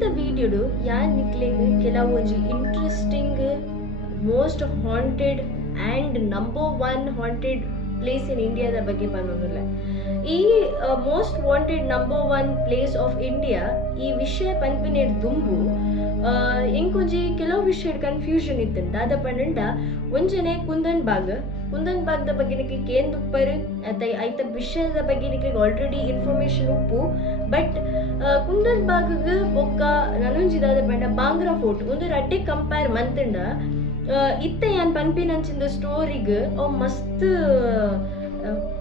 ಇನಿತ ವಿಡಿಯೋಡು ಯಾನ್ ನಿಕ್ಲೆಗ್ ಕೆಲವು ಒಂಜಿ interesting most haunted and number one haunted place ಇನ್ ಇಂಡಿಯಾದ ಬಗ್ಗೆ ಪನ್ನೋದಿಲ್ಲ. ಈ most wanted number one place of India ಈ ವಿಷಯ ಪನ್ಪಿನೇಡ್ ದುಂಬು ಇಂಕೊಂಜಿ ಕೆಲವು ವಿಷಯ ಕನ್ಫ್ಯೂಷನ್ ಇತ್ತಂತ ಅದ ಪನ್ನಂಡ ಒಂಜನೆ ಕುಂದನ್ ಬಾಗ್ದ ಬಗ್ಗೆ ನಿಕ್ಲಿಗೆ ಕೇಂದುಪ್ಪರು ಐತ ವಿಷಯದ ಬಗ್ಗೆ ನಿಕ್ಲಿಗೆ ಆಲ್ರೆಡಿ ಇನ್ಫಾರ್ಮೇಶನ್ ಉಪ್ಪು. ಬಟ್ ಕುಂದನ್ ಬಾಗ್ಗೆ ಬೊಕ್ಕ ನನೊಂಜಿದಾದ ಪಂಡ ಬಾಂಗ್ರಾ ಫೋರ್ಟ್ ಒಂದು ರಡ್ಡೆ ಕಂಪೇರ್ ಮಂತಂಡ ಇತ್ತೆ ಯಾನ್ ಪನ್ಪಿನಂಚಿಂದ ಸ್ಟೋರಿಗ್ ಅವ್ ಮಸ್ತ್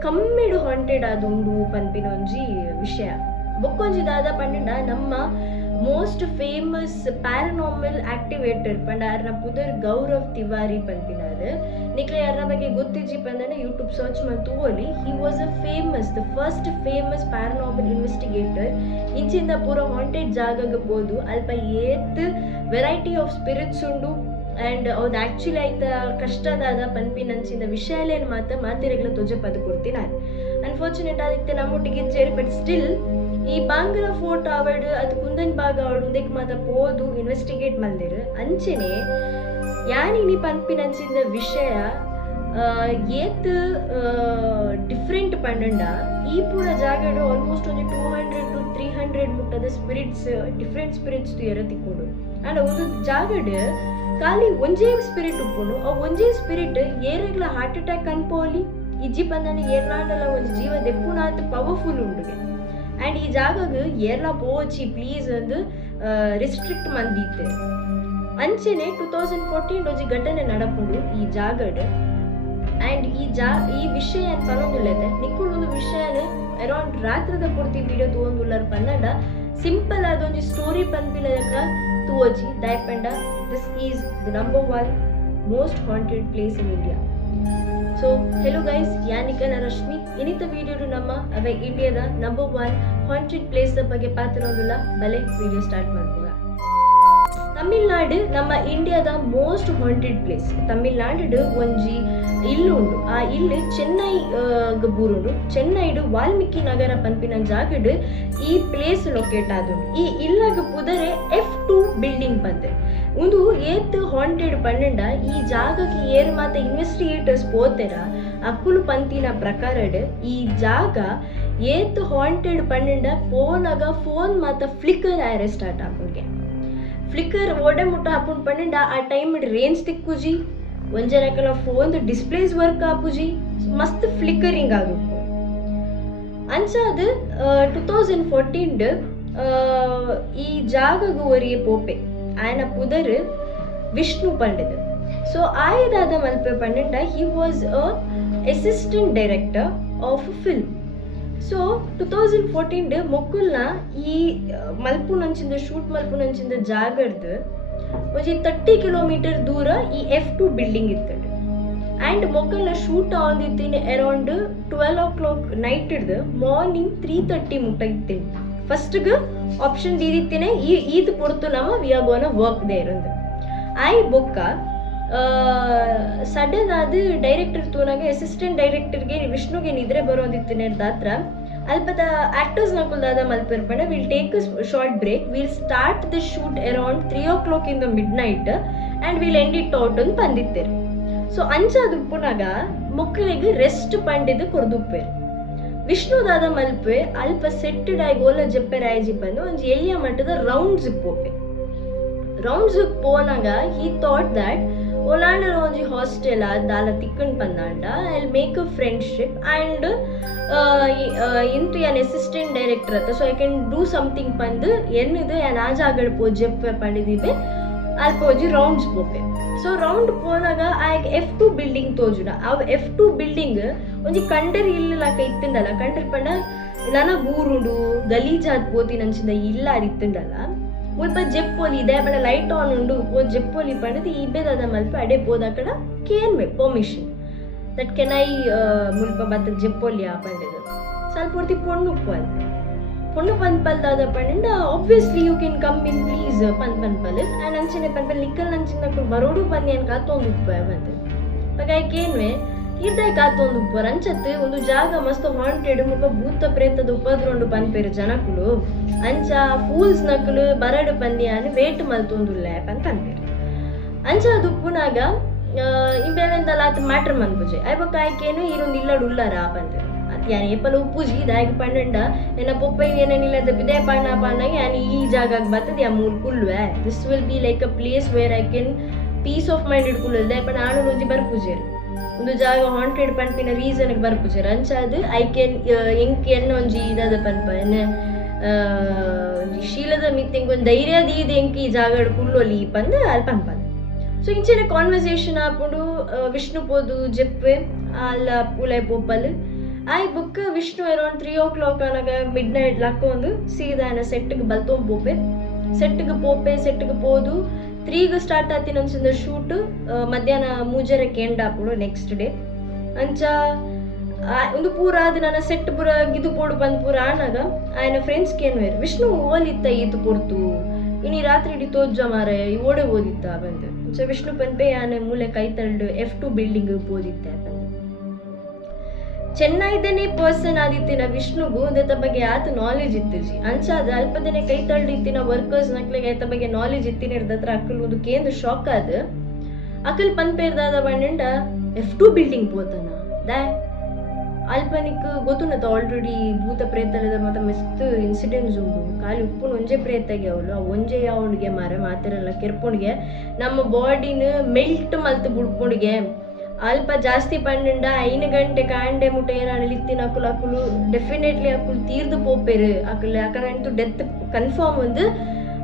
ಕಮ್ಮಿಡು ಹಾಂಟೆಡ್ ಆದುಂಡು ಪನ್ಪಿನ ಒಂಜಿ ವಿಷಯ. ಬೊಕ್ಕೊಂಜಿದಾದ ಪಂಡ ನಮ್ಮ ಮೋಸ್ಟ್ ಫೇಮಸ್ ಪ್ಯಾರನಾರ್ಮಲ್ ಆಕ್ಟಿವೇಟರ್ ಪಂಡ ಅರ್ನ ಪುದರ್ ಗೌರವ್ ತಿವಾರಿ ಪನ್ಪಿನಾರು. ನಿಕ್ಲೆ ಅರ್ನ ಬಗ್ಗೆ ಗೊತ್ತಿಜ್ಜಿ ಪಂದನೆ ಯೂಟ್ಯೂಬ್ ಸರ್ಚ್ ಮಂತು ಓಲಿ. He was the first famous paranormal investigator. ಇಂಚಿಂದ ಪೂರ ಹಾಂಟೆಡ್ ಜಾಗಕ್ಕೆ ಬೋದು ಅಲ್ಪ ಏತ್ ವೆರೈಟಿ ಆಫ್ ಸ್ಪಿರಿಟ್ಸ್ ಉಂಡು. ಆ್ಯಂಡ್ ಅವ್ದು ಆ್ಯಕ್ಚುಲಿ ಆಯ್ತ ಕಷ್ಟದಾದ ಪನ್ಪಿನಂಚಿಂದ ವಿಷಯಲೇನು ಮಾತಿರೆಗ್ಲ ತೊಜೆ ಪದ ಕೊಡ್ತೀನಿ. ಅನ್ಫಾರ್ಚುನೇಟ್ ಆದಿತ್ತೆ ನಮ್ಮೊಟ್ಟಿಗೆ ಇಜ್ಜೇರಿ. ಬಟ್ ಸ್ಟಿಲ್ ಈ ಬಾಂಗ್ರಾ ಫೋರ್ಟ್ ಆವಡ್ ಅದು ಕುಂದನ್ ಬಾಗ ಆವಡ್ ಉಂದಕ್ಕೆ ಮಾತ ಪೋದು ಇನ್ವೆಸ್ಟಿಗೇಟ್ ಮಲ್ದೇರು ಅಂಚೆನೆ ಯಾನಿನಿ ಪನ್ಪಿನಂಚಿಂದ ವಿಷಯ ಏತ್ ಡಿಫ್ರೆಂಟ್ ಪಂಡ ಈ ಪೂರ ಜಾಗಡು ಆಲ್ಮೋಸ್ಟ್ ಒಂದು 200 to 300 ಮುಟ್ಟದ ಸ್ಪಿರಿಟ್ಸ್ ಡಿಫ್ರೆಂಟ್ ಸ್ಪಿರಿಟ್ಸ್ ತುಯರ ತಿಕ್ಕೊಂಡು. ಆ್ಯಂಡ್ ಒಂದು ಜಾಗಡ್ ಖಾಲಿ ಒಂಜೇ ಸ್ಪಿರಿಟ್ ಉಪ್ಪುನು ಆ ಒಂಜೇ ಸ್ಪಿರಿಟ್ ಏರೆಗ್ಲ ಹಾರ್ಟ್ ಅಟ್ಯಾಕ್ ಅನ್ಪೋಲಿ ಇಜ್ಜಿ ಪಂದನೆ ಏರ್ನಾಡಲ ಒಂದು ಜೀವ ದೆಪ್ಪುನಾತ್ ಪವರ್ಫುಲ್ ಉಂಡುಗೆ. ಆ್ಯಂಡ್ ಈ ಜಾಗಗೆ ಏರ್ಲ ಪೋಚಿ ಪ್ಲೀಸ್ ಒಂದು ರಿಸ್ಟ್ರಿಕ್ಟ್ ಮಂದಿತ್ತೆ. ಅಂಚೆನೆ 2014 ಒಂಜಿ ಘಟನೆ ನಡಪುಂಡು ಈ ಜಾಗಡ್. ಆ್ಯಂಡ್ ಈ ವಿಷಯ ಏನು ಪನ್ನೊಂದುಲ್ಲದೆ ನಿಕ್ಕುಳು ಒಂದು ವಿಷಯನ ಅರೌಂಡ್ ರಾತ್ರದ ಪೂರ್ತಿ ವಿಡಿಯೋ ತಗೊಂಡುಳ್ಳಾರ ಪನ್ನಡ ಸಿಂಪಲ್ ಆದೊಂದು ಸ್ಟೋರಿ ಪನ್ಪಿಲಕ ತೋಜಿ ದಯಪಂಡ this is the number one most haunted place in India. So hello guys, ಯಾನಿಕನ ರಶ್ಮಿ. ಇನಿತ ವಿಡಿಯೋಡು ನಮ್ಮ ಅವೇ ಇಂಡಿಯಾದ ನಂಬರ್ ಒನ್ ಹಾಂಟೆಡ್ ಪ್ಲೇಸ್ ಬಗ್ಗೆ ಪಾತಿರೋದಿಲ್ಲ. ಬಲೆ ವಿಡಿಯೋ ಸ್ಟಾರ್ಟ್ ಮಾಡ್ತೀವ. ತಮಿಳ್ನಾಡು ನಮ್ಮ ಇಂಡಿಯಾದ ಮೋಸ್ಟ್ ಹಾಂಟೆಡ್ ಪ್ಲೇಸ್. ತಮಿಳ್ನಾಡು ಒಂಜಿ ಇಲ್ಲು ಉಂಡು. ಆ ಇಲ್ಲಿ ಚೆನ್ನೈ ಬೂರುಂಡು. ಚೆನ್ನೈಡು ವಾಲ್ಮೀಕಿ ನಗರ ಪನ್ಪಿನ ಜಾಗಡ್ ಈ ಪ್ಲೇಸ್ ಲೊಕೇಟ್ ಆದುಂಡು. ಈ ಇಲ್ಲಾಗ ಪುದರೆ F2 ಬಿಲ್ಡಿಂಗ್ ಬಂದೆ ಒಂದು ಏತ್ ಹಾಂಟೆಡ್ ಪನ್ನಂಡ ಈ ಜಾಗಕ್ಕೆ ಏರ್ ಮಾತ ಇನ್ವೆಸ್ಟಿಗೇಟರ್ಸ್ ಪೋತೆರ ಅಕ್ಕುಲು ಪಂತಿನ ಪ್ರಕಾರಡ್ ಈ ಜಾಗ ಏತ್ ಹಾಂಟೆಡ್ ಪನ್ನಂಡ ಫೋನಾಗ ಫೋನ್ ಮಾತ ಫ್ಲಿಕರ್ ಆಯ್ರೆ ಸ್ಟಾರ್ಟ್ ಆಪುಂಗೆ. ಫ್ಲಿಕರ್ ಓಡೆ ಮುಟ್ಟ ಹಾಪುಂಡು ಪನ್ನಂಡ ಆ ಟೈಮ್ ರೇಂಜ್ ತಿಕ್ಕುಜಿ ಒಂಜರಕಲ ಫೋನ್ ಡಿಸ್ಪ್ಲೇಸ್ ವರ್ಕ್ ಆಪುಜಿ ಮಸ್ತ್ ಫ್ಲಿಕರಿಂಗ್ ಆಗುಪ್ಪು. ಅಂಚಾದ 2014 ಈ ಜಾಗಗು ಒರಿಯೆ ಪೋಪೆ ಆಯನ ಪುದರ್ ವಿಷ್ಣು ಪಂಡಿತ್. ಸೊ ಆಯದಾದ ಮಲ್ಪೆ ಪಂಡ he was assistant director of film. So 2014 ಮೊಕ್ಕಲ್ನ ಈ ಮಲ್ಪುನಂಚಿಂದ ಶೂಟ್ ಮಲ್ಪುನಂಚಿಂದ ಜಾಗಡ್ದು ಒಂಜಿ 30 ಕಿಲೋಮೀಟರ್ ದೂರ ಈ F2 ಬಿಲ್ಡಿಂಗ್ ಇತ್ತಡ್. ಆ್ಯಂಡ್ ಮೊಕ್ಕಲ್ನ ಶೂಟ್ ಆದಿತ್ತೀನಿ ಅರೌಂಡ್ 12 o'clock ನೈಟ್ ಹಿಡ್ದು ಮಾರ್ನಿಂಗ್ 3:30 ಮುಟ್ಟ ಇತ್ತೇನೆ. ಫಸ್ಟ್ಗೆ ಆಪ್ಷನ್ ದೀದಿತ್ತೇನೆ ಈದ್ ಪೊರ್ತು ನಮ್ಮ we are gonna work there ಅಂದ. ಆಯ್ ಬೊಕ್ಕ ಸಡನ್ ಅದು ಡೈರೆಕ್ಟರ್ ತೂನಾಗ ಅಸಿಸ್ಟೆಂಟ್ ಡೈರೆಕ್ಟರ್ಗೆ ವಿಷ್ಣುಗೆ ನಿದ್ರೆ ಬರೋದಿತ್ತೇನೆ ದಾತ್ರ ಅಲ್ಪದ ಆಕ್ಟರ್ಸ್ ನಕುಲ್ದಾದ ಮಲ್ಪರ್ಪಣ will take short break, will start the shoot around 3 o'clock in the midnight and will end it out ಅಂತ ಬಂದಿತ್ತೇರು. ಸೊ ಅಂಚಾದುಪ್ಪುನಾಗ ಮಕ್ಕಳಿಗೆ ರೆಸ್ಟ್ ಪಂಡಿದ್ದು ಕೊರ್ದುಪ್ಪೇರು. ವಿಷ್ಣುದಾದ ಮಲ್ಪೆ ಅಲ್ಪ ಸೆಟ್ಟೆಡ್ ಆಗಿ ಓಲ ಜಪ್ಪೆ ರಾಯಜಿ ಬಂದು ಒಂಜಿ ಎಲ್ಲಿಯ ಮಟ್ಟದ ರೌಂಡ್ಸ್ ಪೋಪೆ. ರೌಂಡ್ಸ್ ಪೋನಾಗ ಹಿ ಥಾಟ್ ದ್ಯಾಟ್ ಓಲಾಂಡಲ ಒಂಜಿ ಹಾಸ್ಟೆಲ್ ದಾಲ ತಿಕ್ಕಂಡು ಪಂದಾಂಡ I make a friendship and into an assistant director ಅತ್ತ. So I can do something ಪಂದು ಎನ್ನಿದು ಯಾನ್ ಆ ಜಾಗಡ್ ಪೋ ಜಪ್ಪೆ ಪಂಡಿದಿವೆ ಅಲ್ಪ ಒಂಜಿ ರೌಂಡ್ಸ್ ಪೋಪೆ. ಸೊ ರೌಂಡ್ ಪೋನಾಗ ಆ F2 ಬಿಲ್ಡಿಂಗ್ ತೋಜುನ. ಆ F2 ಬಿಲ್ಡಿಂಗ್ ಒಂಜಿ ಕಂಡರ್ ಇಲ್ಲಕ ಇತ್ತಂಡಲ್ಲ ಕಂಡರ್ ಪಂಡ ನನ್ನ ಬೂರುಂಡು ಗಲೀಜಾದ್ ಪೋತಿನಂಚಿಂದ ಇಲ್ಲ ಅದಿತ್ತಂಡಲ್ಲ ಮುಲ್ಪ ಜೆಪ್ಪೋಲಿ ಇದೆ ಬಣ್ಣ ಲೈಟ್ ಆನ್ ಉಂಡು ಪೋ ಜೆಪ್ಪೋಲಿ ಪಂಡದು ಇಬ್ಬೆದಾದ ಮಲ್ಪ ಅಡೆ ಪೋದಾಕಡ ಕೇನ್ಮೆ ಪರ್ಮಿಷನ್ ದಟ್ ಕೆನ್ ಐ ಮುಲ್ಪ ಬತ್ತ ಜೆಪ್ಪೋಲಿ ಆ ಪಂಡದು ಸ್ವಲ್ಪ ಪೂರ್ತಿ ಪೊಣ್ಣು ಪನ್ಪಲ್ದಾದ ಪಂಡ obviously you can come in please ಪನ್ಪಲ್ ಆ್ಯಂಡ್ ಅಂಚನೆ ಪನ್ಪಲ್ ನಿಕ್ಕಲ್ ನಂಚಿನ ಬರೋಡು ಬನ್ನಿ ಅನ್ಕ ತೊಂದು ಬಂತು. ಹಾಗಾಗಿ ಕೇನ್ವೆ ಇರ್ದಾಯ್ ಕಾತೊಂದು ಉಪ್ಪರ್ ಅಂಚತ್ ಒಂದು ಜಾಗ ಮಸ್ತ್ ಹಾಂಟೆಡ್ ಮುಖ ಭೂತ ಪ್ರೇತದ ಉಪದ್ರೊಂಡು ಪನ್ಪೇರು ಜನಕುಲು ಅಂಚ ಫೂಲ್ಸ್ ನಕುಲು ಬರಡು ಪಂದ್ಯಾನ್ ವೇಟ್ ಮಲ್ತೊಂದುಲ್ಲ ಅಂತ ಪನ್ಪೇರು ಅಂಚ ಅದು ಉಪ್ಪುನಾಗ ಇಂಬೇವೆಂದಲ್ಲ ಆತ ಮ್ಯಾಟ್ರ್ ಮನ್ಪುಜೆ ಐಬಕ್ಕ ಆಯ್ಕೇನು ಈರೊಂದು ಇಲ್ಲಡು ಉಲ್ಲಾರ ಪಂತ ಯಾನ್ ಏಪಲ ಉಪ್ಪುಜಿ ದಾಯಕ ಪಂಡ ಎನ್ನ ಪೊಪ್ಪೈ ಏನೇನಿಲ್ಲದ ಬಿದೆ ಪಣ್ಣ ಪಣ್ಣಗೆ ಯಾನ್ ಈ ಜಾಗ ಬರ್ತದೆ ಆ ಮೂರು ಕುಲ್ವೆ this will be like a place where I can peace of mind ಇಟ್ಕೊಳ್ಳದೆ ಪಣ ಆಡು ಒಂಜಿ ಬರ್ಪುಜೇರು ಒಂದು ಜಾಗ ಹಾಂಟೆಡ್ ಪನ್ಪಿನ ರೀಸನ್ಗೆ ಬರ್ಪುಜೇರು ಅಂಚಾದ ಐ ಕ್ಯಾನ್ ಎಂಕ್ ಎನ್ನ ಒಂಜಿ ಇದಾದ ಪನ್ಪ ಎನ್ನ ಶೀಲದ ಮಿತ್ತಿಂಗ್ ಒಂದು ಧೈರ್ಯ ದೀದ ಎಂಕ್ ಈ ಜಾಗ ಕುಲ್ಲೊಲಿ ಪಂದ ಅಲ್ಲಿ ಪನ್ಪಂದ ಸೊ ಇಂಚಿನ ಕಾನ್ವರ್ಸೇಷನ್ ಆಪುಂಡು ವಿಷ್ಣು ಪೋದು ಜೆಪ್ಪೆ ಅಲ್ಲ ಪೂಲೈ ಪೋಪಲ್ ಆಯ್ ಬುಕ್ ವಿಷ್ಣು ಅರೌಂಡ್ 3 o'clock ಅನಾಗ ಮಿಡ್ ನೈಟ್ ಲಕ್ಕೊಂದು ಸೀದಾ ಸೆಟ್ಗೆ ಬಲ್ತೊಂದು ಪೋಪೆ ಸೆಟ್ಗೆ ಪೋದು 3 ಸ್ಟಾರ್ಟ್ ಆತಿನ ಒಂದ್ಸಂದ ಶೂಟ್ ಮಧ್ಯಾಹ್ನ ಮೂಜರಕ್ಕೆ ಎಂಡ್ ಆಪುಡು ನೆಕ್ಸ್ಟ್ ಡೇ ಅಂಚ ಒಂದು ಪೂರ ಅದು ನನ್ನ ಸೆಟ್ ಪೂರ ಗಿದು ಪೋಡು ಬಂದು ಪೂರ ಆನಾಗ ಆಯ್ನ ಫ್ರೆಂಡ್ಸ್ಗೆ ಏನು ವಿಷ್ಣು ಓಲಿತ್ತ ಈತು ಪೊರ್ತು ಇನಿ ರಾತ್ರಿ ಇಡೀ ತೋಜ್ಜ ಮಾರ ಓಡೆ ಓದಿತ್ತ ಬಂದು ಅಂಚ ವಿಷ್ಣು ಪನ್ಪೆ ಆನೆ ಮೂಲೆ ಕೈತಲ್ಡು F2 ಬಿಲ್ಡಿಂಗ್ ಓದಿತ್ತ ಚೆನ್ನೈದನೇ ಪರ್ಸನ್ ಆದಿತ್ತಿನ ವಿಷ್ಣುಗೂ ಅದರ ಬಗ್ಗೆ ಆತ ನಾಲೆಜ್ ಇತ್ತಿಜಿ ಅಂಚಾದ ಅಲ್ಪದನೆ ಕೈತಲ್ಡು ಇತ್ತಿನ ವರ್ಕರ್ಸ್ ನಕ್ಲೆಗೆ ಆತ ಬಗ್ಗೆ ನಾಲೆಜ್ ಇತ್ತಿನ ಇರ್ದತ್ರ ಅಕ್ಕಲ್ ಒಂದು ಕೇಂದ್ರ ಶಾಕ್ ಆದ ಅಕ್ಕಲ್ ಪನ್ಪೇರ್ದಾದ ಬಣ್ಣಂಡ F2 ಬಿಲ್ಡಿಂಗ್ ಪೋತನ ದಾಯ್ ಅಲ್ಪನಿಕ್ ಗೊತ್ತುನತ್ತ ಆಲ್ರೆಡಿ ಭೂತ ಪ್ರೇತಲದ ಮತ್ತೆ ಮಸ್ತ್ ಇನ್ಸಿಡೆಂಟ್ಸ್ ಉಂಟು ಖಾಲಿ ಉಪ್ಪುನ ಒಂಜೆ ಪ್ರೇತಗೆ ಅವಳು ಆ ಒಂಜೆ ಯಾವಳಿಗೆ ಮಾರ ಮಾತೆರಲ್ಲ ಕೆರ್ಪುಣಿಗೆ ನಮ್ಮ ಬಾಡಿನ ಮೆಲ್ಟ್ ಮಲ್ತು ಬುಡ್ಪುಣಿಗೆ ಅಲ್ಪ ಜಾಸ್ತಿ ಪಂಡ 5 ಗಂಟೆ ಕಾಂಡೆ ಮುಟ್ಟ ಏನಾണ് ಲಿತ್ತಿನ ಅಕ್ಕುಲು ಡೆಫಿನೆಟ್ಲಿ ಅಕ್ಕುಲು ತೀರ್ದು ಪೋಪೇರು ಅಕ್ಕಲು ಅಕ್ಕಂತೂ ಡೆತ್ ಕನ್ಫರ್ಮ್ ಒಂದು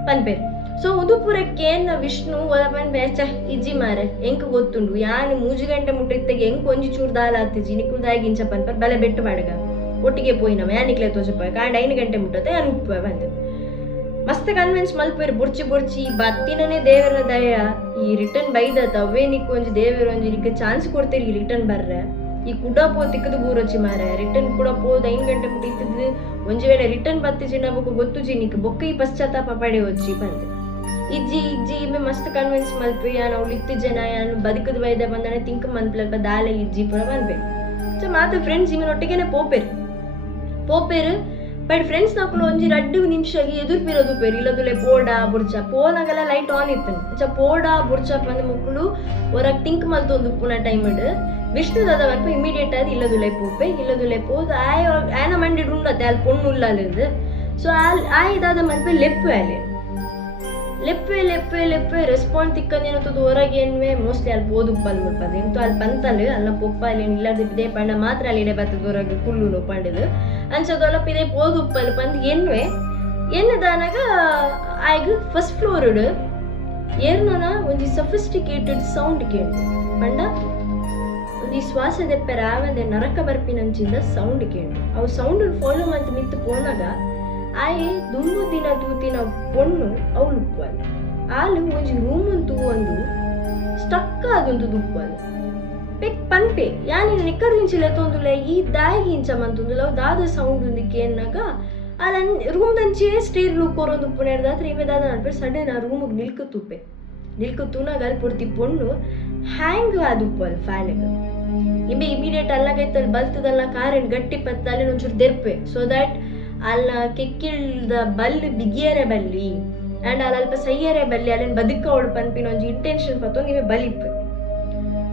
ಪನ್ಪೇರು ಸೊ ಉದುಪುರಕ್ಕೇನು ವಿಷ್ಣು ಒಲಪನ್ ಬೇಚ ಇಜ್ಜಿ ಮಾರೆ ಎಂಕ್ ಗೊತ್ತುಂಡು ಯಾನು 3 ಗಂಟೆ ಮುಟ್ಟಿತ್ತಾಗ ಎಂಕ್ ಒಂಜಿ ಚೂರು ದಾಲ ಆತಿಜಿ ನಿಕ್ಕುದಾಗಿ ಇಂಚ ಪನ್ಪರ್ ಬಲೆ ಬೆಟ್ಟು ಮಾಡಗ ಒಟ್ಟಿಗೆ ಪೋಯಿನವ ಯಾನಿಕ್ಲೆ ತೋಜಪ್ಪ ಕಾಂಡ 5 ಗಂಟೆ ಮುಟ್ಟತ್ತೆ ಯಾನು ಉಪ್ಪು ಬಂದು ಮಸ್ತ್ ಕನ್ವಿನ್ಸ್ ಮಲ್ಪೇರು ಬುರ್ಚಿ ಬತ್ತಿನೇ ದೇವರ ದಯ ಈ ರಿಟರ್ನ್ ಬೈದತ್ತ ಅವೇ ನಿಕ್ಕು ಒಂಜಿ ದೇವರು ಒಂಜಿ ನಿಕ್ಕೆ ಚಾನ್ಸ್ ಕೊಡ್ತೀರಿ ಈ ರಿಟರ್ನ್ ಬರ್ರೆ ಈ ಕುಡ ಪೋ ತಿಕ್ಕದು ಬೂರೊಚ್ಚಿ ಮಾರೆ ರಿಟರ್ನ್ ಕೂಡ ಪೋದು 5 ಗಂಟೆ ಮುಟ್ಟಿ ಇತ್ತಿದ್ದು ಒಂಜಿ ವೇಳೆ ರಿಟರ್ನ್ ಬತ್ತಿಜಿ ನಮಗೂ ಗೊತ್ತುಜಿ ನಿಕ್ ಬೊಕ್ಕ ಈ ಪಶ್ಚಾತ್ತಾಪ ಪಡೆ వచ్చి ಬಂದೆ ಇಜ್ಜಿ ಇಮ್ಮೆ ಮಸ್ತ್ ಕನ್ವಿನ್ಸ್ ಮಲ್ಪೆ ಯಾನು ಅವಳು ಇತ್ತು ಜನ ಯಾನು ಬದುಕದ ವೈದ ಬಂದಾನೆ ತಿಂಕ್ ಮನ್ಪ್ಲಲ್ಪ ದಾಲೆ ಇಜ್ಜಿ ಪುರ ಬಂದ್ಬೇಕು ಸೊ ಮಾತು ಫ್ರೆಂಡ್ಸ್ ಇಮ್ಮನೊಟ್ಟಿಗೆನೆ ಪೋಪೇರು ಬಟ್ ಫ್ರೆಂಡ್ಸ್ ನಕ್ಕಲು ಒಂಜಿ 2 ನಿಮಿಷ ಎದುರ್ಪಿರೋದು ಪೇರು ಇಲ್ಲದುಲೆ ಪೋಡ ಬುರ್ಚ ಪೋನಾಗೆಲ್ಲ ಲೈಟ್ ಆನ್ ಇತ್ತು ಪೋಡ ಬುರ್ಚ ಬಂದ ಮಕ್ಕಳು ಹೊರಗೆ ತಿಂಕ್ ಮಲ್ತೊಂದು ಉಪ್ಪುನ ಟೈಮ್ ವಿಷ್ಣು ದಾದ ಮಲ್ಪ ಇಮಿಡಿಯೇಟ್ ಆಗಿ ಇಲ್ಲದುಲೆ ಪೋದು ಆಯ್ನ ಮಂಡಿ ಉಂಡತ್ತೆ ಅಲ್ಲಿ ಪೊಣ್ಣು ಉಳ್ಳಾಲಿಂದು ಸೊ ಆಯ್ದಾದ ಮಲ್ಪ ಲೆಪ್ಪೆ ರೆಸ್ಪಾಂಡ್ ತಿಕ್ಕಂದೇನತ್ತದು ಹೊರಗೆ ಏನ್ವೆ ಮೋಸ್ಟ್ಲಿ ಅಲ್ಲಿ ಪೋದು ಉಪ್ಪಲ್ಲಿ ಮುಟ್ಪದು ಎಂತೂ ಅಲ್ಲಿ ಪಂತಲ್ಲಿ ಅಲ್ಲ ಪೊಪ್ಪ ಅಲ್ಲಿ ಇಲ್ಲಾರ್ದು ಇದೇ ಪಂಡ ಮಾತ್ರ ಅಲ್ಲಿ ಇಡೆ ಬರ್ತದ ಹೊರಗೆ ಕುಳ್ಳು ಪಂಡದು ಅಂಚದೊಳಪ ಇದೇ ಪೋದು ಉಪ್ಪಲ್ಲಿ ಪಂದ್ ಏನ್ವೆ ಎನ್ನದಾನಾಗ ಆಯ್ಗ ಫಸ್ಟ್ ಫ್ಲೋರ್ ಏರ್ನ ಒಂಜಿ ಸಫಿಸ್ಟಿಕೇಟೆಡ್ ಸೌಂಡ್ ಕೇಳಿ ಪಂಡ ಒಂಜಿ ಶ್ವಾಸ ದೆಪ್ಪೆ ರಾವಂದೆ ನರಕ ಬರ್ಪಿನಂಚಿಂದ ಸೌಂಡ್ ಕೇಳಿ ಅವು ಸೌಂಡ್ ಫಾಲೋ ಮಂತ್ ಮಿತ್ತು ಪೋನಾಗ ಆಯೆ ದುಂಬು ದಿನ ತೂತಿನ ಪೊಣ್ಣು ಅವಳು ಉಪ್ಪಲ್ಲಿ ಆಲು ಒಂಜಿ ರೂಮನ್ ತೂವೊಂದು ಸ್ಟಕ್ ಆದೊಂದು ದುಪ್ಪಲ್ಲಿ ಪೆಕ್ ಪನ್ಪೆ ಯಾನಿನ ನಿಕ್ಕರ್ದಿಂಚಿಲ್ಲ ತೊಂದುಲೆ ಈ ದಾಯಿಗೆ ಇಂಚ ಮಂತೊಂದುಲ್ಲ ಅವು ದಾದ ಸೌಂಡ್ ಉಂದಿಕ್ಕೆ ಎನ್ನಾಗ ಅಲ್ಲ ರೂಮ್ ದಂಚೆ ಸ್ಟೇರ್ ಲೂಕೋರೊಂದು ಉಪ್ಪು ನೆಡ್ದಾತ್ರ ಇವೆ ದಾದ ನಡ್ಪೆ ಸಡನ್ ಆ ರೂಮಿಗೆ ನಿಲ್ಕುತ್ತೂನಾಗ ಅಲ್ಲಿ ಪುರ್ತಿ ಪೊಣ್ಣು ಹ್ಯಾಂಗ್ ಆದುಪ್ಪು ಅಲ್ಲಿ ಫ್ಯಾನಿಗೆ ಇಮ್ಮೆ ಇಮಿಡಿಯೇಟ್ ಅಲ್ಲಾಗೈತಲ್ಲಿ ಬಲ್ತದಲ್ಲ ಕಾರೇನು ಗಟ್ಟಿ ಪತ್ತ ಅಲ್ಲಿ ಒಂಚೂರು ದೆರ್ಪೆ ಸೊ ದ್ಯಾಟ್ ಅಲ್ಲ ಕೆಕ್ಕಿಳ್ದ ಬಲ್ಲು ಬಿಗಿಯರೆ ಬಲ್ಲಿ ಆ್ಯಂಡ್ ಅಲ್ಪ ಸೈಯರೆ ಬಲ್ಲಿ ಅಲ್ಲಿನ ಬದುಕವಳು ಪನ್ಪಿನ ಒಂಜಿ ಇಂಟೆನ್ಷನ್ ಪತ್ತೊಂದು ಇವೆ ಬಲಿಪ್ಪು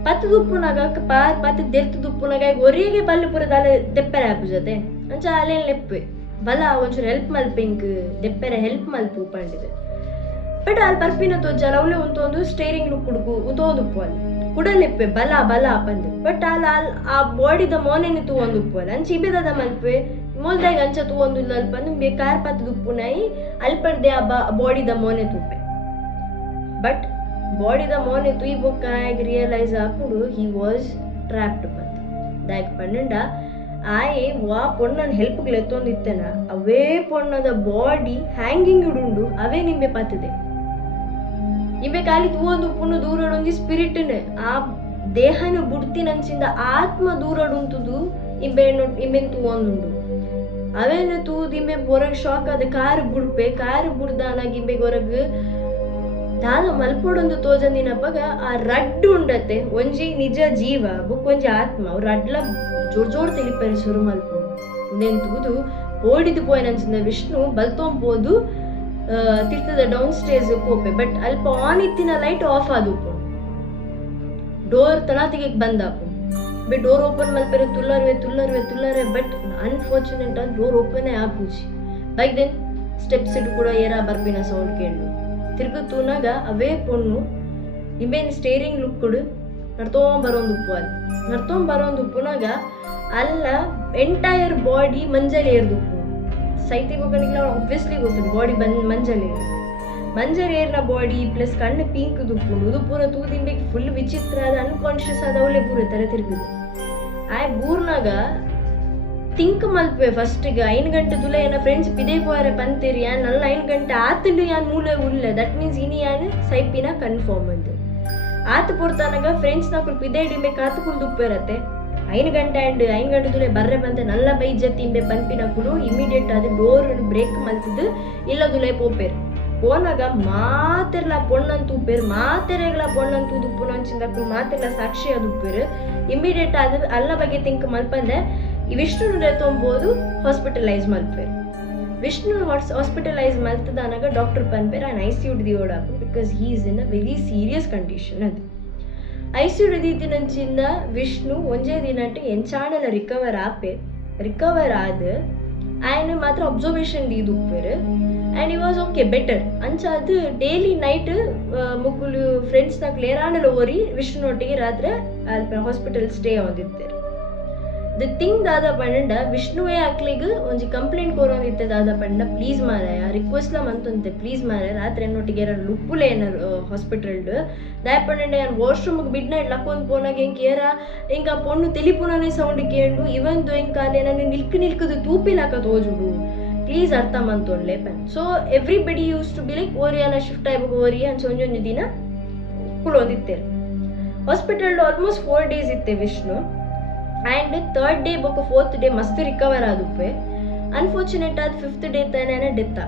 ಪತ್ತು ದುಪ್ಪುನಾಗ ಪತ್ತು ದೆರ್ತು ದುಪ್ಪುನಾಗ ಒರಿಗೆ ಬಲ್ಲು ಪುರದಾಲ ದೆಪ್ಪರೆ ಆಪು ಜೊತೆ ಅಂಚ ಅಲ್ಲೇನು ಲೆಪ್ಪೆ ಬಲ ಒಂಚೂರು ಹೆಲ್ಪ್ ಮಲ್ಪೆಂಕ್ ದೆಪ್ಪರೆ ಹೆಲ್ಪ್ ಮಲ್ಪು ಪಂಡಿದೆ ಬಟ್ ಅಲ್ಲಿ ಪರ್ಪಿನ ತೋಜಲ್ಲ ಅವಳೆ ಒಂದು ಸ್ಟೇರಿಂಗ್ ಲುಕ್ ಹುಡುಗು ಉತ್ತೋದು ಉಪ್ಪು ಅಲ್ಲಿ ಕುಡಲೆಪ್ಪೆ ಬಲ ಪಂದು ಬಟ್ ಅಲ್ಲಿ ಆ ಬಾಡಿದ ಮೋನೆನೆ ತೂವೊಂದು ಉಪ್ಪು ಅಲ್ಲಿ ಅಂಚ ಇಬೇದಾದ ಮಲ್ಪೆ ಮೊಲ್ದಾಗ ಅಂಚ ತೂವೊಂದು ಅಲ್ಪ ನಿಮ್ಗೆ ಕಾರ್ ಪತ್ತು ಉಪ್ಪುನಾಯಿ ಅಲ್ಪಡ್ದೆ ಆ ಬಾಡಿದ ಮೋನೆ ತೂಪೆ ಬಟ್ ಬಾಡಿದ ಮೋನೆ ತುಯಿ ಬೊಕ್ಕಾಗಿ ರಿಯಲೈಸ್ ಆಪುಡು ಹಿ ವಾಸ್ ಟ್ರಾಪ್ಡ್ ಪಂದ್ ದಾಯಕ್ ಪನ್ನಂಡ ಆಯೆ ವಾ ಪೊಣ್ಣನ ಹೆಲ್ಪ್ಗೆ ಎತ್ತೊಂದಿತ್ತನ ಅವೇ ಪೊಣ್ಣದ ಬಾಡಿ ಹ್ಯಾಂಗಿಂಗ್ ಉಂಡು ಅವೇ ನಿಂಬೆ ಪತ್ತದೆ ಇವೆ ಖಾಲಿ ತೂವೊಂದು ಉಪ್ಪುನು ದೂರಡೊಂಜಿ ಸ್ಪಿರಿಟ್ನ ಆ ದೇಹನ ಬುಡ್ತಿನಂಚಿಂದ ಆತ್ಮ ದೂರಡುಂತುದು ಇಬ್ಬೆನ್ ತೂವೊಂದುಂಡು ಅವೇನು ತೂದು ಇಮ್ಮೆ ಹೊರಗೆ ಶಾಕ್ ಆದ ಕಾರ್ ಬುಡ್ದಾನಾಗ ಇಬ್ಬೆಗೆ ಹೊರಗೆ ದಾದ ಮಲ್ಪೊಡೊಂದು ತೋಜಂದಿನಪ್ಪಗ ಆ ರಡ್ಡು ಉಂಡತ್ತೆ ಒಂಜಿ ನಿಜ ಜೀವ ಬೊಕ್ಕೊಂಜಿ ಆತ್ಮ ಅವ್ರು ಅಡ್ಲ ಜೋರ್ ತೆಲಿಪೇರು ಶುರು ಮಲ್ಪೊಂಡು ಉಂದೆನ್ ತೂದು ಓಡಿದು ಪೋಯನಂಚಿಂದ ವಿಷ್ಣು ಬಲ್ತೊಂಬೋದು ತಿರ್ತದ ಡೌನ್ ಸ್ಟೇಜ್ ಪೋಪೆ ಬಟ್ ಅಲ್ಪ ಆನ್ ಇತ್ತಿನ ಲೈಟ್ ಆಫ್ ಆದುಪ್ಪು ಡೋರ್ ತಳಾತಿಗೆ ಬಂದಾಪು ಬೆ ಡೋರ್ ಓಪನ್ ಮಲ್ಪೆರೆ ತುಲ್ಲರ್ವೆ ಬಟ್ ಅನ್ಫಾರ್ಚುನೇಟ್ ಆಗಿ ಡೋರ್ ಓಪನ್ ಆಪುಜಿ ಬೈಕ್ ದೆನ್ ಸ್ಟೆಪ್ಸ್ ಇಟ್ಟು ಕೂಡ ಏರ ಬರ್ಪಿನ ಸೌಂಡ್ ಕೇಳು ತಿರ್ಗು ತೂನಾಗ ಅವೇ ಪೊಣ್ಣು ಇಮೇನ್ ಸ್ಟೇರಿಂಗ್ ಲುಕ್ಕುಡು ನಡ್ತೊಂಬರೋಂದು ಉಪ್ಪುನಾಗ ಅಲ್ಲ ಎಂಟೈರ್ ಬಾಡಿ ಮಂಜಲ್ ಏರ್ದುಪ್ಪು ಸೈತಿ ಬೊಕ್ಕನಿಗೆ ಆಬ್ವಿಯಸ್ಲಿ ಗೊತ್ತು ಬಾಡಿ ಮಂಜಲ್ ಏರ್ನ ಬಾಡಿ ಪ್ಲಸ್ ಕಣ್ಣು ಪಿಂಕ್ ದುಪ್ಪುಂಡು ಇದು ಪೂರ ತೂದಿಂಬೇಕು ಫುಲ್ ವಿಚಿತ್ರ ಆದ ಅನ್ಕಾನ್ಶಿಯಸ್ ಆದವಳೆ ಪೂರ ತರ ತಿರುಗುದು ಆಯ್ ಬೂರ್ನಾಗ ತಿಂಕ್ ಮಲ್ಪೆ ಫಸ್ಟಿಗೆ 5 ಗಂಟೆ ತುಲೆ ಏನ ಫ್ರೆಂಡ್ಸ್ ಪಿದೇ ಪೋರೆ ಪಂತೀರಿ ಯಾನ್ ನಲ್ಲ 5 ಗಂಟೆ ಆತಂಡು ಯಾನ್ ಮೂಲೆ ಉಳ್ಳೆ ದಟ್ ಮೀನ್ಸ್ ಇನಿ ಯಾನ್ ಸೈಪಿನ ಕನ್ಫರ್ಮ್ ಅಂದು ಆತ ಪುರ್ತಾನಾಗ ಫ್ರೆಂಡ್ಸ್ ನಾಕು ಪಿದೇ ಡಿಂಬೆ ಕಾತು ಕುಲ್ದುಪ್ಪೇರತ್ತೆ 5 ಗಂಟೆ ತುಲೆ ಬರ್ರೆ ಬಂತೆ ನಲ್ಲ ಬೈಜತ್ತಿ ಇಂಬೆ ಪಂಪಿನ ಕುಲು ಇಮಿಡಿಯೇಟ್ ಆದ ಡೋರ್ ಬ್ರೇಕ್ ಮಲ್ತಿದ್ದು ಇಲ್ಲ ತುಲೆ ಪೋಪೇರು ಪೋನಾಗ ಮಾತೆರ್ಲ ಪೊಣ್ಣಂತೂಪೇರು ಮಾತೆರೆಗಳ ಪೊಣ್ಣಂತೂದುಪ್ಪು ನಂಚಿಂದಕ್ಕೂ ಮಾತೆರ್ಲ ಸಾಕ್ಷಿ ಅದುಪ್ಪೇರು ಇಮಿಡಿಯೇಟ್ ಆದ ಅಲ್ಲ ಬಗ್ಗೆ ತಿಂಕ್ ಮಲ್ಪಂದೆ ವಿಷ್ಣು ತೊಂಬೋದು ಹಾಸ್ಪಿಟಲೈಸ್ ಮಲ್ಪೇರು ವಿಷ್ಣು ಹಾಸ್ಪಿಟಲೈಸ್ ಮಲ್ತದಾನಾಗ ಡಾಕ್ಟರ್ ಪನ್ಪೇರು ಆ್ಯಂಡ್ ICU ಓಡಾಕು because he is in a very serious condition ಅದು ICU ನಂಚಿಂದ ವಿಷ್ಣು ಒಂಜೇ ದಿನಟ್ಟು ಎಂಚಾಣಲ ರಿಕವರ್ ಆದ ఆయన ಮಾತ್ರ ಅಬ್ಸರ್ವೇಷನ್ ದೀದುಪ್ಪೇರು and he was okay better ಅಂಚಾದು ಡೈಲಿ ನೈಟ್ ಮುಕ್ಕುಲು ಫ್ರೆಂಡ್ಸ್ ನಾಕ್ ಲೇರಾಣಲ ಓರಿ ವಿಷ್ಣುನೊಟ್ಟಿಗೆ ರಾತ್ರಿ ಅಲ್ಪ ಹಾಸ್ಪಿಟಲ್ ಸ್ಟೇ ಆದಿತ್ತೇರು ದ ಥಿಂಗ್ ದಾದ ಪಂಡ ವಿಷ್ಣುವೇ ಅಕ್ಲಿಗೆ ಒಂಜಿ ಕಂಪ್ಲೇಂಟ್ ಕೊರೋಂದಿತ್ತೆ ದಾದ ಪಂಡ ಪ್ಲೀಸ್ ಮಾರಾಯ ರಿಕ್ವೆಸ್ಟ್ಲ ಮಂತೊಂತೆ ಪ್ಲೀಸ್ ಮಾರಾಯ ರಾತ್ರಿ ಎನ್ನೊಟ್ಟಿಗೆ ಎರಡು ಲುಪ್ಪುಲೆ ಏನಾರು ಹಾಸ್ಪಿಟಲ್ಡು ದಾಯ ಪಂಡ ನಾನು ವಾಶ್ರೂಮ್ಗೆ ಬಿಡ್ ನೈಟ್ ಲಕ್ಕೊಂದು ಪೋನಾಗ ಎಂಕೇರ ಎಂಕ ಪೊಣ್ಣು ತೆಲಿಪುನನೇ ಸೌಂಡ್ ಕೇಂಡು ಇವಂದು ಎಂಕಾಲೆ ನಾನು ನಿಲ್ಕುದು ತೂಪಿಲಾಕ ತೋಜುಡು ಪ್ಲೀಸ್ ಅರ್ಥ ಮಂತೊಂಡ್ಲೆ ಪನ್ so everybody use to be like ಓರಿಯಾನ ಶಿಫ್ಟ್ ಆಯ್ಬೇಕು ಓರಿ ಅಂತ ಒಂಜೊಂದು ದಿನ ಕುಳೋದಿತ್ತೇರು ಹಾಸ್ಪಿಟಲ್ ಆಲ್ಮೋಸ್ಟ್ 4 days ಇತ್ತೆ ವಿಷ್ಣು ಆ್ಯಂಡ್ 3rd day ಬೊಕ್ಕ 4th day ಮಸ್ತ್ ರಿಕವರ್ ಆದುಪ್ಪೆ ಅನ್ಫಾರ್ಚುನೇಟ್ ಆದ 5th day ತಾನೇ ಡೆತ್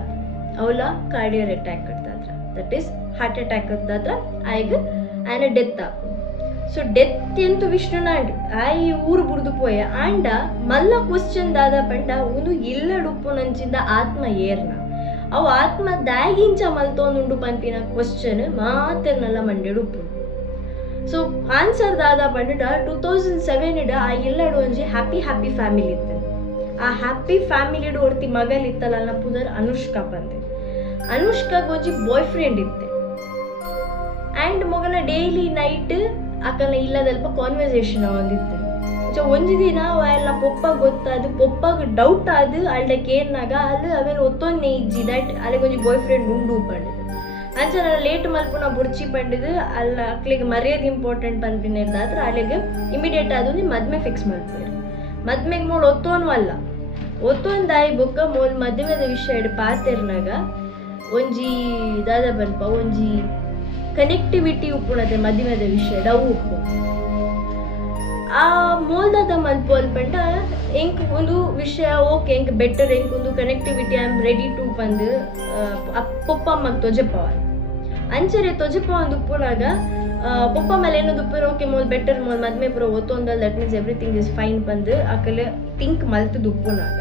ಅವಳ ಕಾರ್ಡಿಯರ್ ಅಟ್ಯಾಕ್ ಕಟ್ತಾದ್ರ ದಟ್ ಈಸ್ ಹಾರ್ಟ್ ಅಟ್ಯಾಕ್ ಕಟ್ತಾದ್ರ ಆಯ್ಗ ಆಯ್ನ ಡೆತ್ ಆಪು ಸೊ ಡೆತ್ ಎಂತು ವಿಷ್ಣುನಾಂಡ್ ಆಯ್ ಊರು ಬುಡ್ದು ಪೋಯ ಆಂಡ ಮಲ್ಲ ಕ್ವಶನ್ ದಾದ ಪಂಡ ಒಂದು ಇಲ್ಲಡುಪ್ಪು ನಂಚಿಂದ ಆತ್ಮ ಏರ್ನ ಅವು ಆತ್ಮ ದಾಗಿಂಚ ಮಲ್ತೊಂದುಂಡು ಪಂಪಿನ ಕ್ವಶನ್ ಮಾತೆರ್ನಲ್ಲ ಮಂಡೆಡುಪ್ಪು ಸೊ ಆನ್ಸರ್ ದಾದ ಪಂಡ 2007 ಆ ಇಲ್ಲಡು ಒಂಜಿ ಹ್ಯಾಪಿ ಫ್ಯಾಮಿಲಿ ಇತ್ತು ಆ ಹ್ಯಾಪಿ ಫ್ಯಾಮಿಲಿಡು ಒರ್ತಿ ಮಗಲ್ ಇತ್ತಲ್ಲ ಪುದರ್ ಅನುಷ್ಕಾ ಪಂದೆ ಅನುಷ್ಕಾಗ್ ಒಂಜಿ ಬಾಯ್ ಫ್ರೆಂಡ್ ಇತ್ತೆ ಆ್ಯಂಡ್ ಮೊಗಲ ಡೈಲಿ ನೈಟ್ ಆಕಲ ಇಲ್ಲದಲ್ಪ ಕಾನ್ವರ್ಸೇಷನ್ ಒಂದಿತ್ತು ಸೊ ಒಂಜಿ ದಿನ ಎಲ್ಲ ಪೊಪ್ಪ ಗೊತ್ತಾದು ಪೊಪ್ಪಗ್ ಡೌಟ್ ಆದು ಅಲ್ಡ ಕೇರ್ನಾಗ ಅಲ್ಲಿ ಅವೇನು ಒತ್ತೊಂದೇ ಇಜ್ಜಿ ದಟ್ ಅಲ್ಲಿಗೆ ಒಂಜಿ ಬಾಯ್ ಫ್ರೆಂಡ್ ಉಂಡು ಪಂಡಿದ್ದು ಅಂಚ ಲೇಟ್ ಮಲ್ಪುನ ಬುರ್ಚಿ ಪಂಡಿದ್ದು ಅಲ್ಲ ಅಕ್ಲಿಗೆ ಮರ್ಯಾದೆ ಇಂಪಾರ್ಟೆಂಟ್ ಪಂಪಿನಿರ್ದಾದ್ರೆ ಅಲ್ಲಿಗೆ ಇಮಿಡಿಯೇಟ್ ಆದೊಂದು ಮದ್ಮೆ ಫಿಕ್ಸ್ ಮಾಡ್ತಾರೆ ಮದ್ಮೆಗೆ ಮೂಳು ಒತ್ತೊಂದಾಯಿ ಬೊಕ್ಕ ಮೂಲ ಮದುವೆದ ವಿಷಯ ಇಡು ಪಾತೆರ್ನಾಗ ಒಂಜಿ ದಾದ ಬಲ್ಪ ಒಂಜಿ ಕನೆಕ್ಟಿವಿಟಿ ಉಪ್ಪುಣತೆ ಮದುವೆದ ವಿಷಯ ಡವ್ ಉಪ್ಪು ಆ ಮೋಲ್ದಾದ ಮಲ್ಪ ಅಲ್ಪಂಡ ಎಂಕ್ ಒಂದು ವಿಷಯ ಓಕೆ ಎಂಕ್ ಬೆಟರ್ ಎಂಕ್ ಒಂದು connectivity I am ready to ಬಂದು ಪೊಪ್ಪಮ್ಮಗೆ ತೊಜೆಪವ ಅಂಚರೆ ತೊಜೆಪ ಒಂದು ಉಪ್ಪುನಾಗ ಪೊಪ್ಪ ಮೇಲೆ ಏನದು ಉಪ್ಪು ಓಕೆ ಮೋಲ್ ಬೆಟರ್ ಮೋಲ್ ಮದ್ಮೆ ಪುರ ಓತೊಂದಲ್ that means everything is fine ಬಂದು ಆಕಲೆ ಥಿಂಕ್ ಮಲ್ತದ ಉಪ್ಪುನಾಗ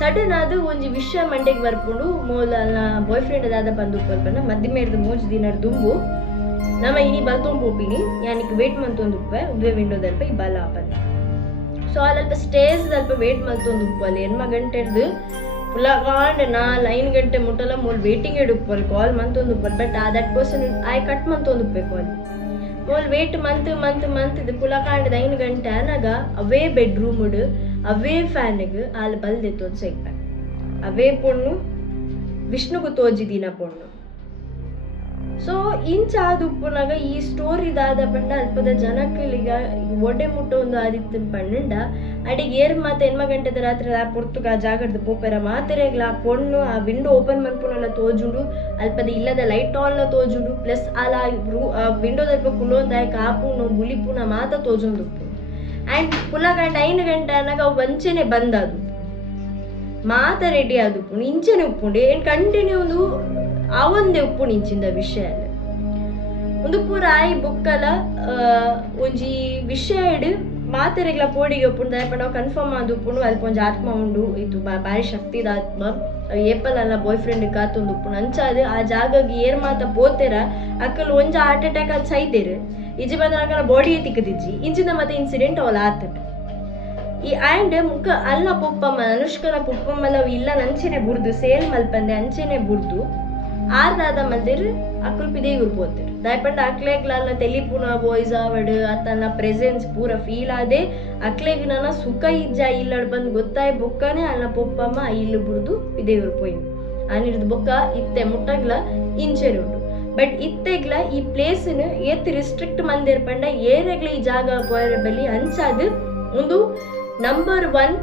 ಸಡನ್ ಆದ ಒಂಜಿ ವಿಷಯ ಮಂಡೆಗೆ ಬರ್ಕೊಂಡು ಮೋಲ್ ಅಲ್ಲ ಬಾಯ್ ಫ್ರೆಂಡ್ ಅದಾದ ಬಂದು ಉಪ್ಪಲ್ಪಂಡ ಮದ್ಮೆ ಇರ್ದು 3 ದಿನ ದುಂಬು ನಮ್ಮ ಇನಿ ಬಲ್ತೊಂಬೋಪಿನಿ ಯಾನಿಕ್ ವೇಟ್ ಮಂತೊಂದು ಉಪ್ಪೆ ಉದ್ವೆ ವಿಂಡೋದಲ್ಪ ಈ ಬಲ ಆಪಂದ ಸೊ ಅಲ್ಲಲ್ಪ ಸ್ಟೇಜ್ ಅಲ್ಪ ವೇಟ್ ಮಲ್ತೊಂದು ಉಪ್ಪಲ್ಲಿ 8 ಗಂಟೆದು ಪುಲಗಾಂಡ್ 5 ಗಂಟೆ ಮುಟ್ಟಲ ಮೂಲ್ ವೇಟಿಂಗ್ ಇಡುಪ್ಪಲ್ ಕಾಲ್ ಮಂತೊಂದು ಉಪ್ಪಲ್ ಬಟ್ ಆ that person I cut ಮಂತೊಂದು Uppe ಕಾಲ್ ಮೂಲ್ ವೇಟ್ ಮಂತ್ ಇದು ಪುಲಗಾಂಡ್ 5 ಗಂಟೆ ಅನಾಗ ಅವೇ ಬೆಡ್ರೂಮ್ಡ್ ಅವೇ ಫ್ಯಾನ್ಗೆ ಅಲ್ಲಿ ಬಲ್ದೆ ತೋಜ್ ಸೈಪಾಯ್ ಅವೇ ಪೊಣ್ಣು ವಿಷ್ಣುಗೂ ತೋಜಿದಿನ ಪೊಣ್ಣು ಸೊ ಇಂಚ ಆದುಪ್ಪುನಾಗ ಈ ಸ್ಟೋರಿ ದಾದ ಪಂಡ ಅಲ್ಪದ ಜನಕ್ಕಲಿಗ ಒಡೆ ಮುಟ್ಟ ಒಂದು ಆದಿತ್ತು ಪಂಡ ಅಡಿಗೆ ಏರ್ ಮಾತು 8 ಗಂಟೆದ ರಾತ್ರಿ ಆ ಪುರ್ತುಗ ಜಾಗದ ಪೋಪೆರ ಮಾತೆರೆಗ್ಲ ಆ ಪೊಣ್ಣು ಆ ವಿಂಡೋ ಓಪನ್ ಮಲ್ಪುನೆಲ್ಲ ತೋಜುಡು ಅಲ್ಪದ ಇಲ್ಲದ ಲೈಟ್ ಆನ್ಲ ತೋಜುಡು ಪ್ಲಸ್ ಅಲ್ಲ ವಿಂಡೋದಲ್ಪ ಕುಲೋದಾಯಕ ಆಪುನು ಬುಲಿಪುನ ಮಾತ ತೋಜೊಂದುಪ್ಪು ಆ್ಯಂಡ್ ಪುಲಗಂಡ 5 ಗಂಟೆ ಅನ್ನಾಗ ಅವು ವಂಚನೆ ಬಂದದು ಮಾತ ರೆಡಿ ಆದುಪ್ಪು ಇಂಚೆನೆ ಉಪ್ಪುಂಡು ಏನು ಕಂಟಿನ್ಯೂ ಒಂದು ಅವೊಂದೇ ಉಪ್ಪು ನಿಂಚಿಂದ ವಿಷಯ ಒಂದು ಪೂರ ಆಯ್ ಬುಕ್ಕಲ ಒಂಜಿ ವಿಷಯ ಇಡು ಮಾತೆರೆಗ್ಲ ಪೋಡಿಗೆ ಒಪ್ಪುಂಡು ದಾಯಪ ನಾವು ಕನ್ಫರ್ಮ್ ಆದ್ ಉಪ್ಪುಂಡು ಅಲ್ಪ ಒಂಜಿ ಆತ್ಮ ಉಂಡು ಇದು ಬಾರಿ ಶಕ್ತಿದ ಆತ್ಮ ಏಪಲ್ ಅಲ್ಲ ಬಾಯ್ ಫ್ರೆಂಡ್ ಕಾತೊಂದು ಉಪ್ಪುಂಡು ಅಂಚಾದ್ ಆ ಜಾಗಗೆ ಏರ್ ಮಾತ ಪೋತೆರ ಅಕ್ಕಲು ಒಂಜ ಹಾರ್ಟ್ ಅಟ್ಯಾಕ್ ಅದು ಸೈತೇರು ಇಜಿ ಬಂದ ಅಕ್ಕಲ ಬಾಡಿಗೆ ತಿಕ್ಕದಿಜ್ಜಿ ಇಂಚಿನ ಮತ್ತೆ ಇನ್ಸಿಡೆಂಟ್ ಅವಲ ಆತಟ ಈ ಆ್ಯಂಡ್ ಮುಖ ಅಲ್ಲ ಪೊಪ್ಪಮ್ಮ ಅನುಷ್ಕನ ಪೊಪ್ಪಮ್ಮಲ್ಲ ಇಲ್ಲ ಅಂಚೆನೆ ಬುರ್ದು ಸೇಲ್ ಮಲ್ಪಂದೆ ಅಂಚೆನೆ ಬುರ್ದು ಆರ್ದಾದ ಮಲ್ದಿರು ಅಕ್ಕಲು ಪಿದೇಗುರು ಪೋತೆರು ದಾಯಪಂಡ ಅಕ್ಲೆಗ್ಲಲ್ಲ ತೆಲಿಪುನ ಬಾಯ್ಸ್ ಆವಡ್ ಅತನ ಪ್ರೆಸೆನ್ಸ್ ಪೂರ ಫೀಲ್ ಆದೆ ಅಕ್ಲೆಗ್ ನನ್ನ ಸುಖ ಇಜ್ಜ ಇಲ್ಲಡ್ ಬಂದು ಗೊತ್ತಾಯ್ ಬೊಕ್ಕನೆ ಅಲ್ಲ ಪೊಪ್ಪಮ್ಮ ಇಲ್ಲು ಬುರ್ದು ಪಿದೇಗುರು ಪೋಯಿನ್ ಅನಿರ್ದು ಬೊಕ್ಕ ಇತ್ತೆ ಮುಟ್ಟಗ್ಲ ಇಂಚೆರು ಉಂಡು ಬಟ್ ಇತ್ತೆಗ್ಲ ಈ ಪ್ಲೇಸ್ನ ಏತ್ ರಿಸ್ಟ್ರಿಕ್ಟ್ ಮಂದಿರ್ಪಂಡ ಏರೆಗ್ಲ ಈ ಜಾಗ ಪೋಯರ ಬಲ್ಲಿ ಅಂಚಾದ್ ಒಂದು ನಂಬರ್ 1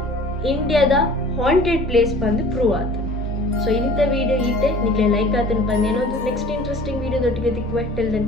ಇಂಡಿಯಾದ ಹಾಂಟೆಡ್ ಪ್ಲೇಸ್ ಬಂದು ಪ್ರೂವ್ ಆತ ಸೊ ಇಂಥ ವಿಡಿಯೋ ಈತೆ ನಿಮಗೆ ಲೈಕ್ ಆತನ ಬಂದೇನೋ ನೆಕ್ಸ್ಟ್ ಇಂಟ್ರೆಸ್ಟಿಂಗ್ ವಿಡಿಯೋದೊಟ್ಟಿಗೆ ತಿಕ್ಕುವೆ ಟಿಲ್ ದೆನ್